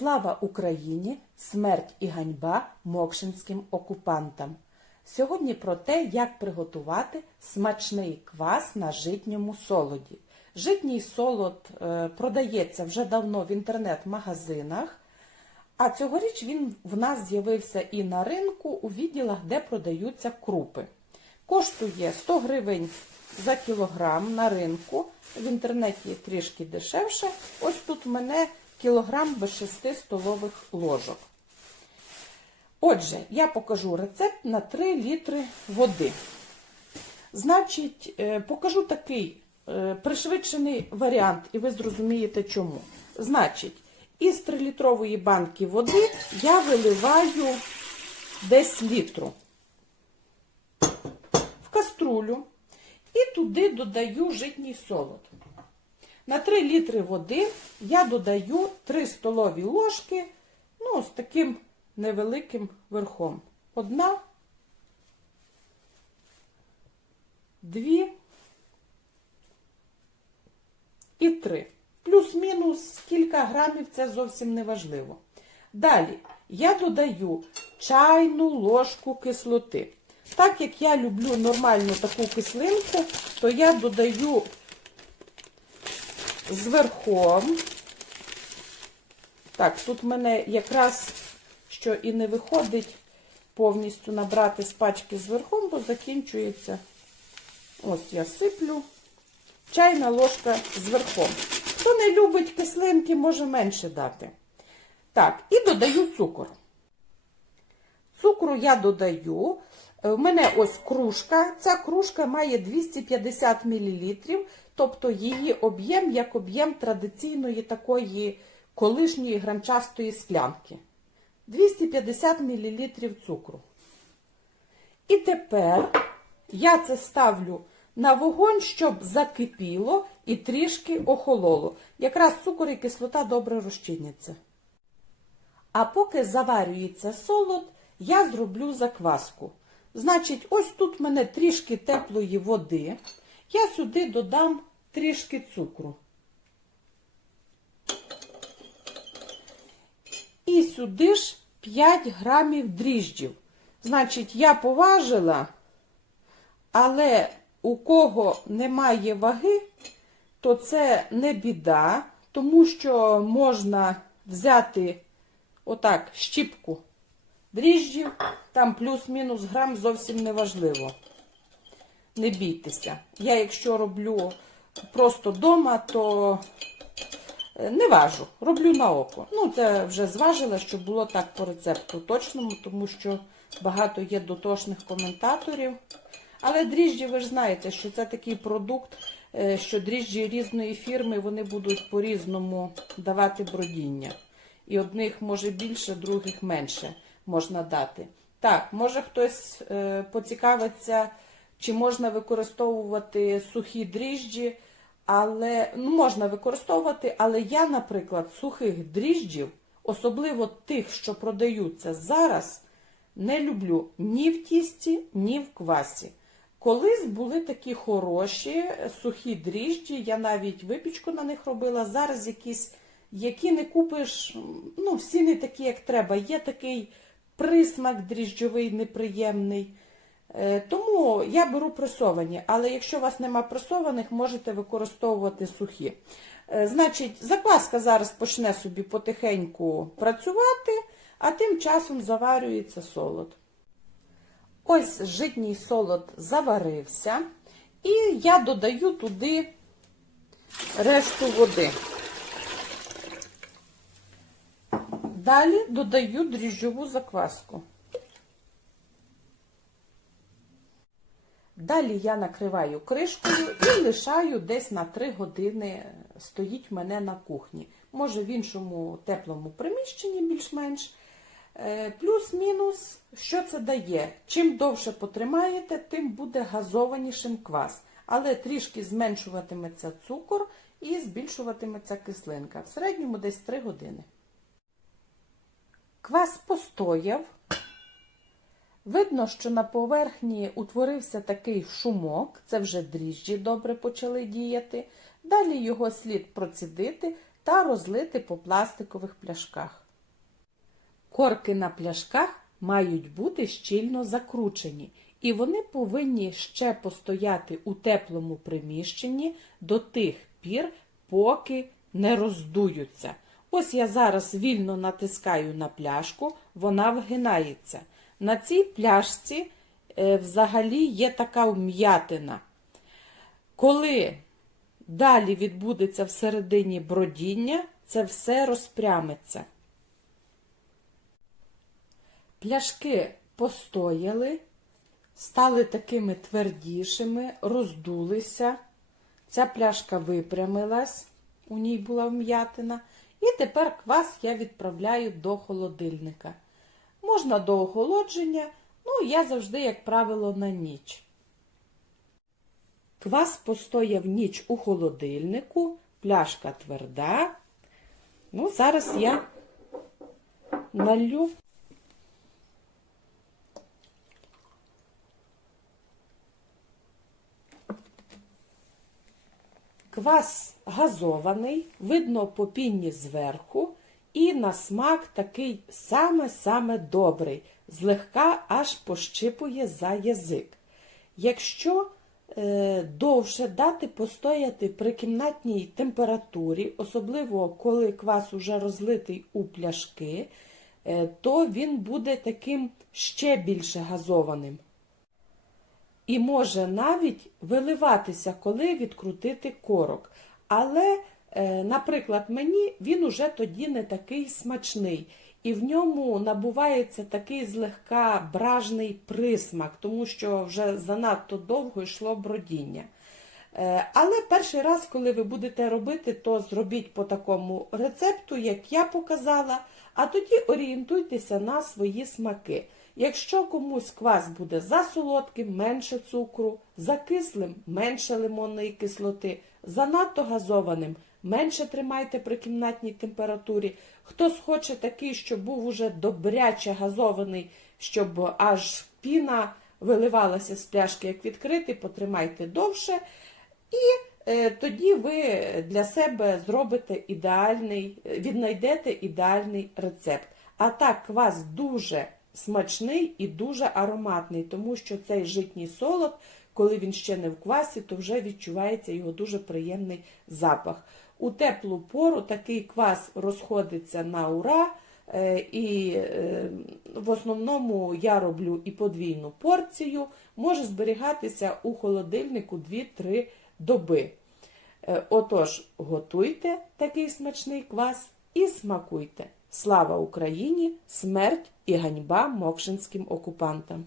Слава Україні! Смерть і ганьба мокшинським окупантам. Сьогодні про те, як приготувати смачний квас на житньому солоді. Житній солод е, продається вже давно в інтернет-магазинах, а цьогоріч він в нас з'явився і на ринку у відділах, де продаються крупи. Коштує 100 гривень за кілограм на ринку. В інтернеті трішки дешевше. Ось тут в мене кілограм без 6 столових ложок. Отже, я покажу рецепт на 3 літри води. Значить, е, покажу такий е, пришвидшений варіант, і ви зрозумієте чому. Значить, із 3-літрової банки води я виливаю десь літру в каструлю і туди додаю житній солод. На 3 літри води я додаю 3 столові ложки, ну, з таким невеликим верхом. Одна, дві і три. Плюс-мінус кілька грамів це зовсім не важливо. Далі я додаю чайну ложку кислоти. Так як я люблю нормальну таку кислинку, то я додаю зверхом. Так, тут в мене якраз що і не виходить повністю набрати з пачки зверхом, бо закінчується. Ось я сиплю. Чайна ложка зверхом. Хто не любить кислинки, може менше дати. Так, і додаю цукор. Цукру я додаю. У мене ось кружка. Ця кружка має 250 мл, тобто її об'єм як об'єм традиційної такої колишньої гранчастої склянки. 250 мл цукру. І тепер я це ставлю на вогонь, щоб закипіло і трішки охололо. Якраз цукор і кислота добре розчиняться. А поки заварюється солод, я зроблю закваску. Значить, ось тут в мене трішки теплої води. Я сюди додам трішки цукру. І сюди ж 5 грамів дріжджів. Значить, я поважила, але у кого немає ваги, то це не біда, тому що можна взяти отак щіпку дріжджів, там плюс-мінус грам зовсім не важливо. Не бійтеся. Я, якщо роблю просто вдома, то не важу, роблю на око. Ну, це вже зважила, щоб було так по рецепту точному, тому що багато є дотошних коментаторів. Але дріжджі, ви ж знаєте, що це такий продукт, е, що дріжджі різної фірми вони будуть по-різному давати бродіння. І одних може більше, других менше можна дати. Так, може хтось е, поцікавиться, чи можна використовувати сухі дріжджі, але ну, можна використовувати, але я, наприклад, сухих дріжджів, особливо тих, що продаються зараз, не люблю ні в тісті, ні в квасі. Колись були такі хороші сухі дріжджі, я навіть випічку на них робила. Зараз якісь, які не купиш, ну, всі не такі, як треба. Є такий присмак дріжджовий, неприємний. Е, Тому я беру пресовані, але якщо у вас нема пресованих, можете використовувати сухі. Е, Значить, закваска зараз почне собі потихеньку працювати, а тим часом заварюється солод. Ось житній солод заварився, і я додаю туди решту води. Далі додаю дріжджову закваску. Далі я накриваю кришкою і лишаю десь на 3 години стоїть мене на кухні. Може в іншому теплому приміщенні більш-менш. Е, Плюс-мінус, що це дає? Чим довше потримаєте, тим буде газованішим квас. Але трішки зменшуватиметься цукор і збільшуватиметься кислинка. В середньому десь 3 години. Квас постояв. Видно, що на поверхні утворився такий шумок, це вже дріжджі добре почали діяти. Далі його слід процідити та розлити по пластикових пляшках. Корки на пляшках мають бути щільно закручені, і вони повинні ще постояти у теплому приміщенні до тих пір, поки не роздуються. Ось я зараз вільно натискаю на пляшку, вона вгинається. На цій пляшці е, взагалі є така вм'ятина. Коли далі відбудеться всередині бродіння, це все розпрямиться. Пляшки постояли, стали такими твердішими, роздулися. Ця пляшка випрямилась, у ній була вм'ятина. І тепер квас я відправляю до холодильника. Можна до охолодження, ну я завжди, як правило, на ніч. Квас постояв ніч у холодильнику, пляшка тверда. Ну, зараз я налью. Квас газований, видно по пінні зверху, і на смак такий саме-саме добрий, злегка аж пощипує за язик. Якщо е, довше дати постояти при кімнатній температурі, особливо коли квас уже розлитий у пляшки, е, то він буде таким ще більше газованим. І може навіть виливатися, коли відкрутити корок. Але, е, наприклад, мені він уже тоді не такий смачний. І в ньому набувається такий злегка бражний присмак, тому що вже занадто довго йшло бродіння. Е, Але перший раз, коли ви будете робити, то зробіть по такому рецепту, як я показала, а тоді орієнтуйтеся на свої смаки. Якщо комусь квас буде за солодким, менше цукру, за кислим менше лимонної кислоти, занадто газованим менше тримайте при кімнатній температурі. Хтось хоче такий, щоб був уже добряче газований, щоб аж піна виливалася з пляшки, як відкритий, потримайте довше. І е, тоді ви для себе зробите ідеальний, віднайдете ідеальний рецепт. А так, квас дуже смачний і дуже ароматний, тому що цей житній солод, коли він ще не в квасі, то вже відчувається його дуже приємний запах. У теплу пору такий квас розходиться на ура. Е, І е, в основному я роблю і подвійну порцію, може зберігатися у холодильнику 2-3 доби. Е, Отож, готуйте такий смачний квас і смакуйте. Слава Україні! Смерть і ганьба мокшинським окупантам!